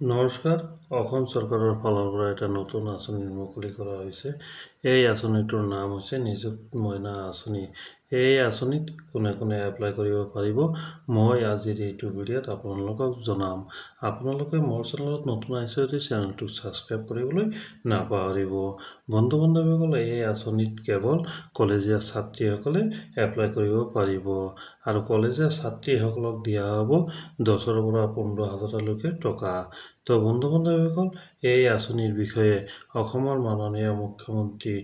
নমস্কাৰ। অসম চৰকাৰৰ ফালৰ পৰা এটা নতুন আঁচনি মুকলি কৰা হৈছে। এই আঁচনিটোৰ নাম হৈছে নিযুত মইনা আঁচনি। এই আঁচনিত কোনে কোনে এপ্লাই কৰিব পাৰিব, মই আজিৰ এইটো ভিডিঅ'ত আপোনালোকক জনাম। আপোনালোকে মোৰ চেনেলত নতুন আহিছে যদি চেনেলটো ছাবস্ক্ৰাইব কৰিবলৈ নাপাহৰিব। বন্ধু বান্ধৱীসকল, এই আঁচনিত কেৱল কলেজীয়া ছাত্ৰীসকলে এপ্লাই কৰিব পাৰিব আৰু কলেজীয়া ছাত্ৰীসকলক দিয়া হ'ব 10,000 পৰা 15,000লৈকে টকা। তো বন্ধু বান্ধৱীসকল, এই আঁচনিৰ বিষয়ে অসমৰ মাননীয় মুখ্যমন্ত্ৰী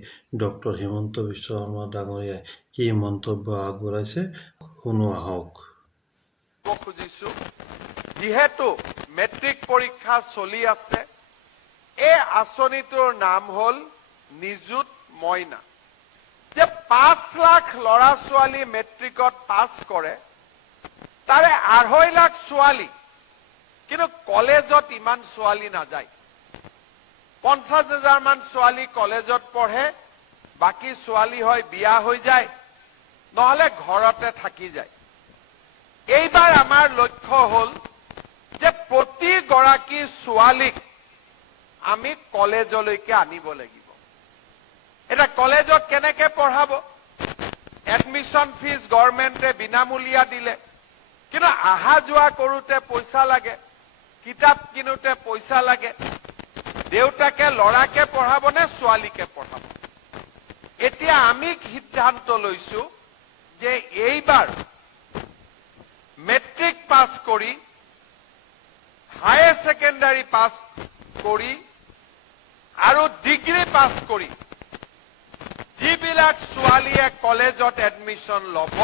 ডক্টৰ হিমন্ত বিশ্ব শৰ্মা ডাঙৰীয়াই কি মন্তব্য আগবঢ়াইছে শুনো আহক। যিহেতু মেট্ৰিক পৰীক্ষা চলি আছে, এই আঁচনিটোৰ নাম হ'ল নিযুত মইনা। যে 5 লাখ ল'ৰা ছোৱালী মেট্ৰিকত পাছ কৰে, তাৰে 2.5 লাখ ছোৱালী, কিন্তু কলেজত ইমান ছোৱালী নাযায়। 50,000 মান ছোৱালী কলেজত পঢ়ে, বাকী ছোৱালী হয় বিয়া হৈ যায়, নহলে ঘৰতে থাকি যায়। এইবাৰ আমাৰ লক্ষ্য হ'ল যে প্ৰতিগৰাকী ছোৱালীক আমি কলেজলৈকে আনিব লাগিব। এটা কলেজত কেনেকে পঢ়াব? এডমিশন ফিজ গভৰ্ণমেণ্টে বিনামূলীয়া দিলে, কিন্তু অহা যোৱা কৰোতে পইচা লাগে, কিতাপ কিনোতে পইচা লাগে। দেউতাকে ল'ৰাকে পঢ়াব নে ছোৱালীকে পঢ়াব? এতিয়া আমি সিদ্ধান্ত লৈছো যে এইবাৰ মেট্ৰিক পাছ কৰি, হায়াৰ ছেকেণ্ডাৰী পাছ কৰি আৰু ডিগ্ৰী পাছ কৰি যিবিলাক ছোৱালীয়ে কলেজত এডমিশন ল'ব,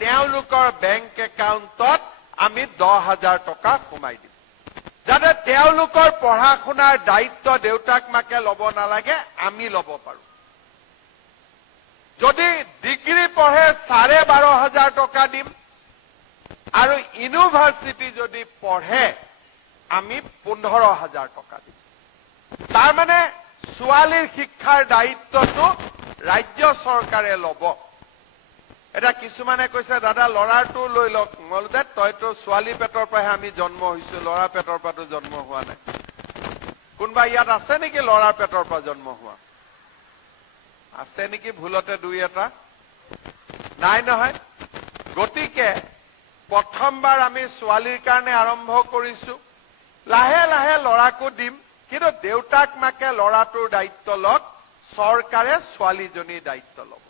তেওঁলোকৰ বেংক একাউণ্টত আমি 10,000 টকা সোমাই দিম, যাতে তেওঁলোকৰ পঢ়া শুনাৰ দায়িত্ব দেউতাক মাকে ল'ব নালাগে, আমি ল'ব পাৰো। যদি ডিগ্ৰী পঢ়ে 12,500 টকা দিম, আৰু ইউনিভাৰ্চিটি যদি পঢ়ে আমি 15,000 টকা দিম। তাৰমানে ছোৱালীৰ শিক্ষাৰ দায়িত্বটো ৰাজ্য চৰকাৰে ল'ব। এটা কিছুমানে কৈছে, দাদা ল'ৰাৰটো লৈ লওক। মই বোলো, তইতো ছোৱালী পেটৰ পৰাহে আমি জন্ম হৈছো, ল'ৰা পেটৰ পৰাতো জন্ম হোৱা নাই। কোনোবা ইয়াত আছে নেকি ল'ৰাৰ পেটৰ পৰা জন্ম হোৱা? আছে নেকি ভুলতে দুই এটা? নাই নহয়। গতিকে প্ৰথমবাৰ আমি ছোৱালীৰ কাৰণে আৰম্ভ কৰিছো, লাহে লাহে ল'ৰাকো দিম, কিন্তু দেউতাক মাকে ল'ৰাটোৰ দায়িত্ব লওক, চৰকাৰে ছোৱালীজনীৰ দায়িত্ব ল'ব।